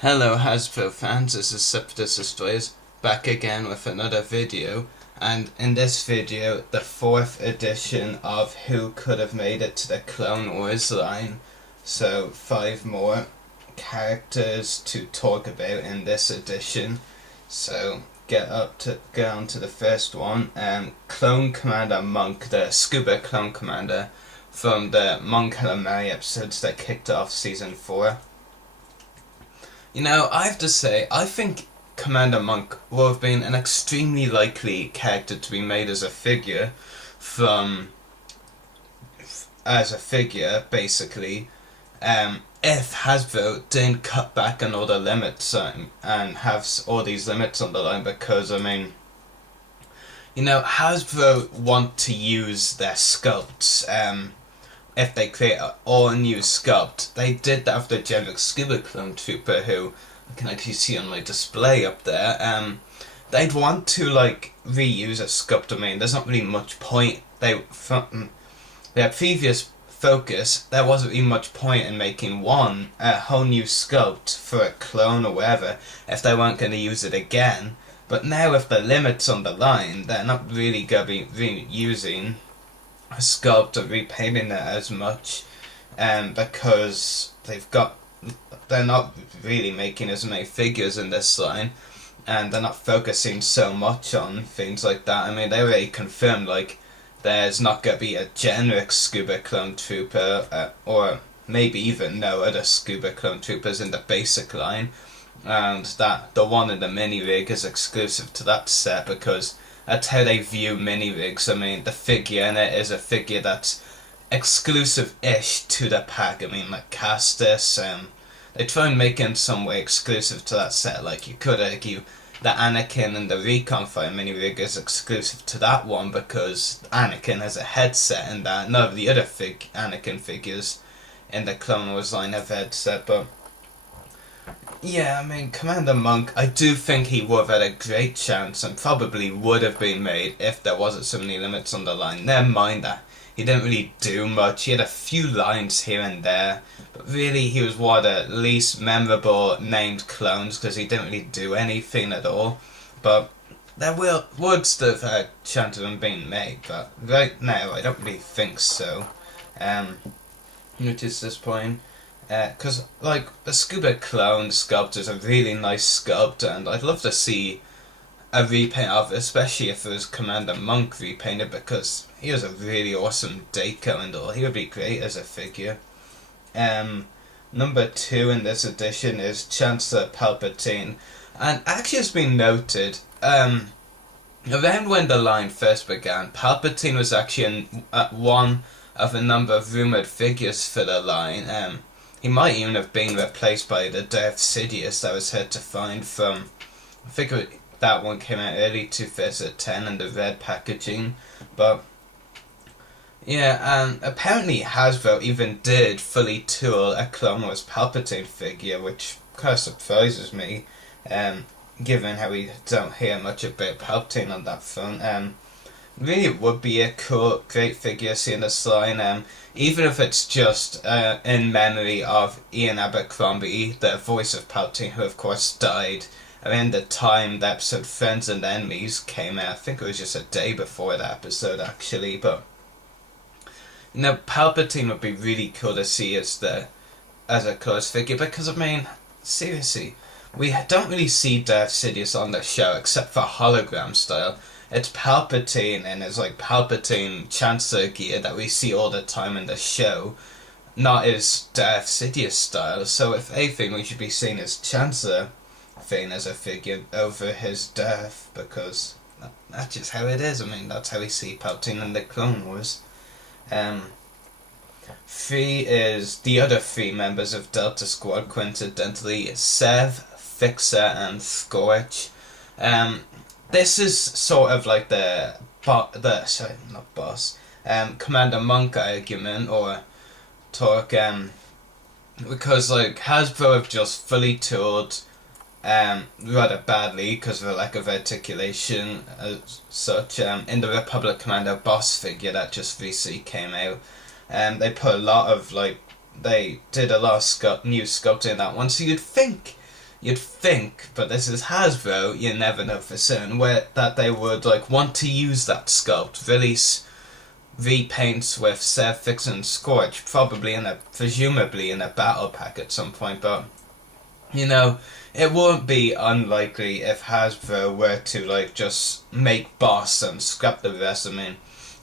Hello Hasbro fans, this is Septus Destroyers back again with another video, and in this video the 4th edition of Who Could Have Made It to the Clone Wars line. So 5 more characters to talk about in this edition. So get on to the first one. Clone Commander Monk, the Scuba Clone Commander from the Mon Calamari episodes that kicked off Season 4. You know, I have to say, I think Commander Monk would have been an extremely likely character to be made as a figure basically, if Hasbro didn't cut back on all the limits and have all these limits on the line, because, I mean, you know, Hasbro want to use their sculpts, if they create an all-new sculpt. They did that with the generic Scuba Clone Trooper, who I can actually see on my display up there. They'd want to, like, reuse a sculpt. I mean, there's not really much point. Their previous focus, there wasn't really much point in making a whole new sculpt for a clone or whatever, if they weren't going to use it again. But now with the limits on the line, they're not really going to be reusing a sculpt or repainting it as much, because they're not really making as many figures in this line, and they're not focusing so much on things like that. I mean, they already confirmed, like, there's not going to be a generic Scuba Clone Trooper, or maybe even no other Scuba Clone Troopers in the basic line, and that the one in the mini rig is exclusive to that set, because that's how they view mini rigs. I mean, the figure in it is a figure that's exclusive-ish to the pack. I mean, like Castus, they try and make it in some way exclusive to that set. Like, you could argue the Anakin and the Recon Fire mini rig is exclusive to that one, because Anakin has a headset, and that none of the other Anakin figures in the Clone Wars line have headset. But yeah, I mean, Commander Monk, I do think he would have had a great chance and probably would have been made if there wasn't so many limits on the line. Never mind that he didn't really do much. He had a few lines here and there, but really he was one of the least memorable named clones, because he didn't really do anything at all. But there would still have had a chance of him being made, but right now I don't really think so. Which is disappointing. Because, like, the Scuba Clone sculpt is a really nice sculpt, and I'd love to see a repaint of it, especially if it was Commander Monk repainted, because he was a really awesome deco and all. He would be great as a figure. Number 2 in this edition is Chancellor Palpatine, and actually it's been noted, around when the line first began, Palpatine was actually one of a number of rumoured figures for the line. He might even have been replaced by the Darth Sidious that was hard to find from, I think that one came out early 2010 in the red packaging. But yeah, apparently Hasbro even did fully tool a Clone Wars Palpatine figure, which kind of surprises me, given how we don't hear much about Palpatine on that front. Really, it would be a cool, great figure seeing this line, even if it's just in memory of Ian Abercrombie, the voice of Palpatine, who of course died around the time the episode Friends and Enemies came out. I think it was just a day before that episode, actually. But you know, Palpatine would be really cool to see as a close figure, because I mean, seriously, we don't really see Darth Sidious on the show except for hologram style. It's Palpatine and it's like Palpatine Chancellor gear that we see all the time in the show, not his Darth Sidious style. So if anything, we should be seeing his Chancellor thing as a figure over his Darth, because that's just how it is. I mean, that's how we see Palpatine in the Clone Wars. 3 is the other 3 members of Delta Squad, coincidentally, Sev, Fixer and Scorch. This is sort of like Commander Monk argument, or talk, because, like, Hasbro have just fully tooled, rather badly, because of a lack of articulation as such, in the Republic Commander boss figure that just recently came out. They put a lot of, like, they did a lot of new sculpting in that one, so you'd think you'd think, but this is Hasbro, you never know for certain, that they would like want to use that sculpt, release repaints with Sev, Fix and Scorch, presumably in a battle pack at some point, but you know, it won't be unlikely if Hasbro were to like just make Boss and scrap the rest. I mean,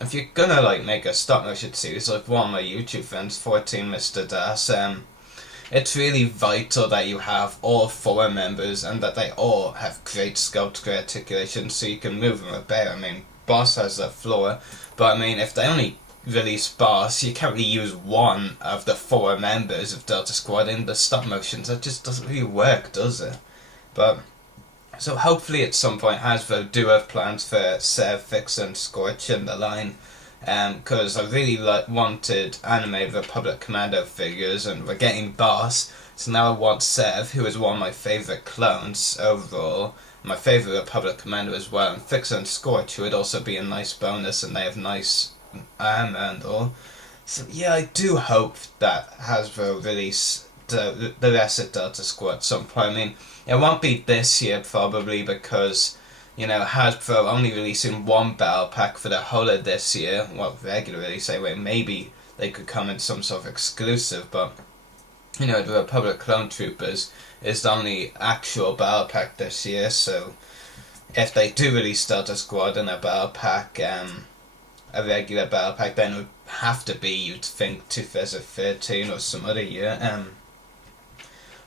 if you're gonna like make a stop motion series like one of my YouTube friends, 14 Mr. Das, it's really vital that you have all 4 members and that they all have great sculpt, great articulation, so you can move them about. I mean, Boss has the floor, but I mean, if they only release Boss, you can't really use one of the 4 members of Delta Squad in the stop motions. That just doesn't really work, does it? But so hopefully at some point Hasbro do have plans for Sev, Fix and Scorch in the line, because I really wanted animated Republic Commando figures, and we're getting Boss, so now I want Sev, who is one of my favourite clones overall, my favourite Republic Commando as well, and Fix and Scorch, who would also be a nice bonus, and they have nice armor and all. So yeah, I do hope that Hasbro release the rest of Delta Squad at some point. I mean, it won't be this year probably, because you know, Hasbro only releasing 1 battle pack for the whole of this year. Well, regular release anyway. Maybe they could come in some sort of exclusive, but you know, the Republic Clone Troopers is the only actual battle pack this year. So if they do release Delta Squad in a battle pack, a regular battle pack, then it would have to be, you'd think, 2013 or some other year.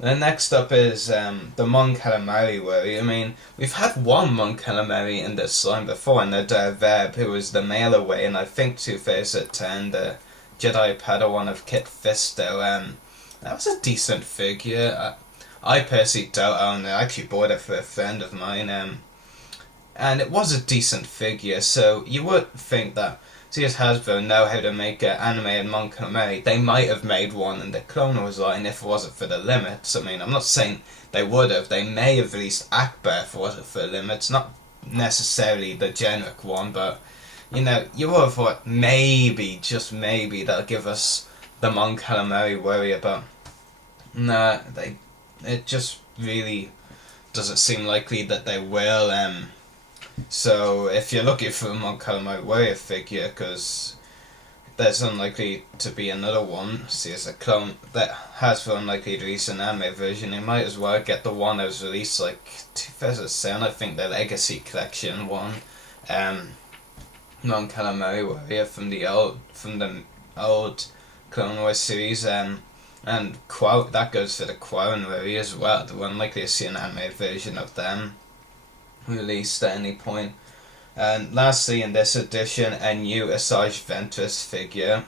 Then next up is the Mon Calamari worry. I mean, we've had one Mon Calamari in this line before, and the Verb, who was the mail away, and I think 2010, the Jedi Padawan of Kit Fisto. That was a decent figure. I personally don't own it. I actually bought it for a friend of mine, and it was a decent figure, so you would think that since Hasbro know how to make an animated Mon Calamari, they might have made one in the Clone Wars line if it wasn't for the limits. I mean, I'm not saying they would have. They may have released Akbar if it wasn't for the limits. Not necessarily the generic one, but you know, you would have thought maybe, just maybe, they'll give us the Mon Calamari warrior, but nah, it just really doesn't seem likely that they will. So if you're looking for a Mon Calamari warrior figure, because there's unlikely to be another one, see as a clone that has for unlikely to release an anime version, you might as well get the one that was released like 2007, I think, the Legacy Collection one, Mon Calamari warrior from the old Clone Wars series, and that goes for the Quarren warrior as well. We're unlikely to see an anime version of them released at any point. And lastly, in this edition, a new Asajj Ventress figure.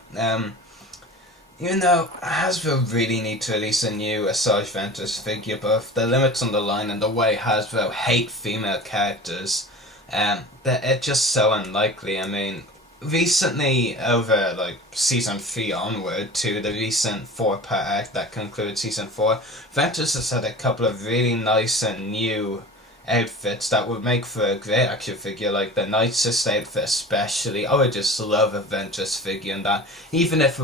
You know, Hasbro really need to release a new Asajj Ventress figure, but the limits on the line and the way Hasbro hate female characters, that it's just so unlikely. I mean, recently, over like season 3 onward to the recent 4-part arc that concludes season 4, Ventress has had a couple of really nice and new outfits that would make for a great action figure, like the Night Sister outfit especially. I would just love a Ventress figure in that. Even if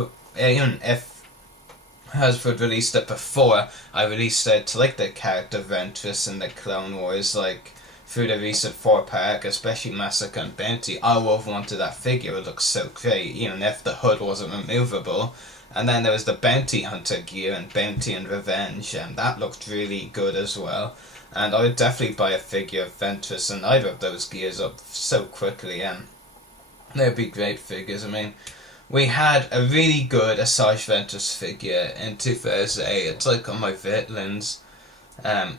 Hasbro released it before I released it to like the character Ventress in the Clone Wars, like through the recent 4-part arc, especially Massacre and Bounty, I would have wanted that figure. It looks so great, even if the hood wasn't removable. And then there was the Bounty Hunter gear and Bounty and Revenge, and that looked really good as well. And I would definitely buy a figure of Ventress and either of those gears up so quickly, and they'd be great figures. I mean, we had a really good Asajj Ventress figure in 2008. It's like on my Vitlins,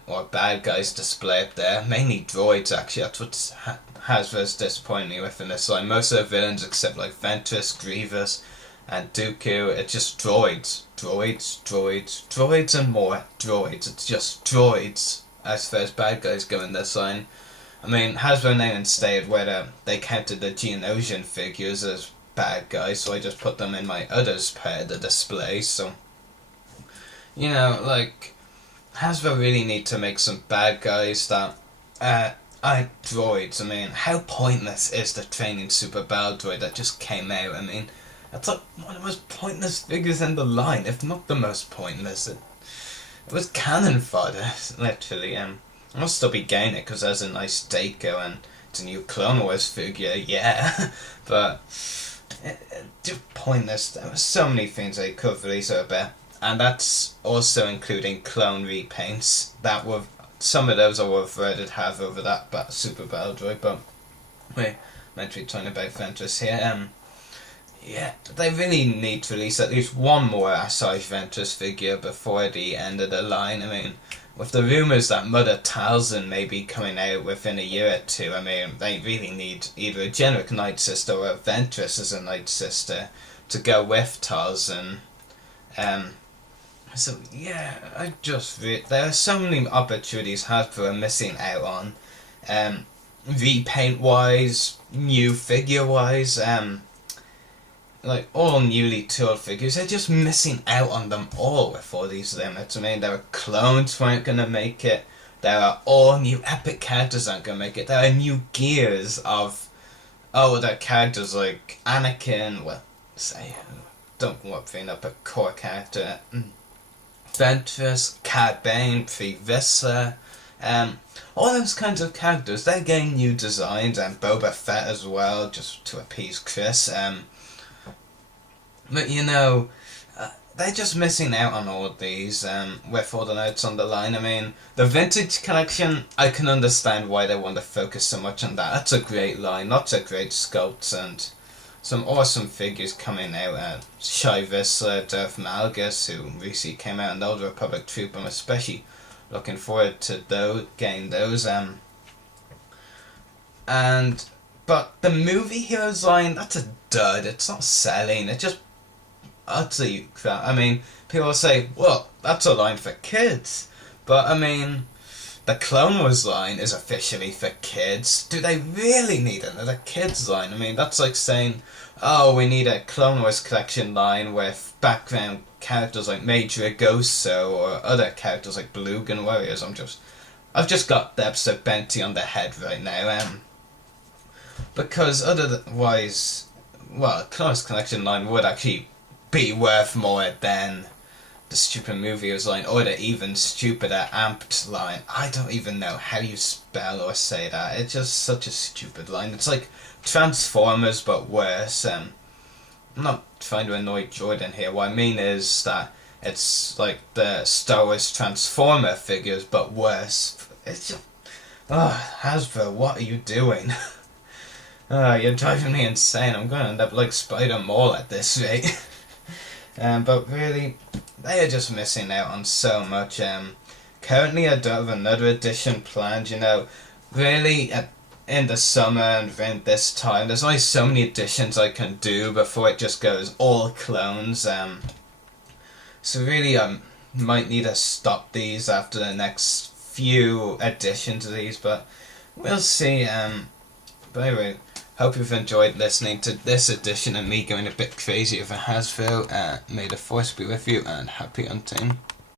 or Bad Guys display up there. Mainly droids, actually. That's what Hasbro's disappointed me with in this line. Most of the villains, except like Ventress, Grievous, and Dooku, it's just droids. Droids and more droids. It's just droids as far as bad guys go in this line. I mean, Hasbro now stated whether they counted the Geonosian figures as bad guys, so I just put them in my others part of the display. So, you know, like, Hasbro really need to make some bad guys that droids. I mean, how pointless is the Training Super Battle Droid that just came out? I mean, it's like one of the most pointless figures in the line, if not the most pointless. it was cannon fodder, literally. I'll still be getting it because there's a nice deco and it's a new Clone Wars figure, yeah. But just pointless. There were so many things they could release over there, and that's also including clone repaints. That were some of those I would have rather have over that Super Battle Droid, but we're meant to be talking about Ventress here. Yeah, they really need to release at least one more Asajj Ventress figure before the end of the line. I mean, with the rumours that Mother Talzin may be coming out within a year or two, I mean, they really need either a generic Night Sister or a Ventress as a Night Sister to go with Talzin. So yeah, there are so many opportunities Hasbro are missing out on. Repaint wise, new figure wise, like all newly tooled figures, they're just missing out on them all with all these limits. I mean, there are clones who aren't gonna make it. There are all new epic characters that aren't gonna make it. There are new gears of older characters like Anakin. Well, say don't want to bring up a core character. Ventress, Cad Bane, Pre Vizsla, all those kinds of characters. They're getting new designs, and Boba Fett as well, just to appease Chris. But you know, they're just missing out on all of these with all the notes on the line. I mean, the vintage collection, I can understand why they want to focus so much on that. That's a great line, lots of great sculpts and some awesome figures coming out. Shai Vizsla, Darth Malgus, who recently came out, and the Old Republic Troop. I'm especially looking forward to getting those. But the movie Heroes line, that's a dud. It's not selling. It just utterly crap. I mean, people say, well, that's a line for kids. But, I mean, the Clone Wars line is officially for kids. Do they really need another kids line? I mean, that's like saying, oh, we need a Clone Wars collection line with background characters like Major Agoso or other characters like Belugan Warriors. I've just got the episode Benty on the head right now. Because otherwise, well, a Clone Wars collection line would actually be worth more than the stupid movie line, or the even stupider amped line. I don't even know how you spell or say that. It's just such a stupid line. It's like Transformers but worse. I'm not trying to annoy Jordan here. What I mean is that it's like the Star Wars Transformer figures but worse. It's just, Hasbro, what are you doing? You're driving me insane. I'm going to end up like Spider Mall at this rate. But really, they are just missing out on so much. Currently, I don't have another edition planned. You know, really, in the summer and around this time, there's only so many editions I can do before it just goes all clones. So really, I might need to stop these after the next few editions of these, but we'll see. But anyway, hope you've enjoyed listening to this edition of me going a bit crazy over Hasbro. May the force be with you, and happy hunting.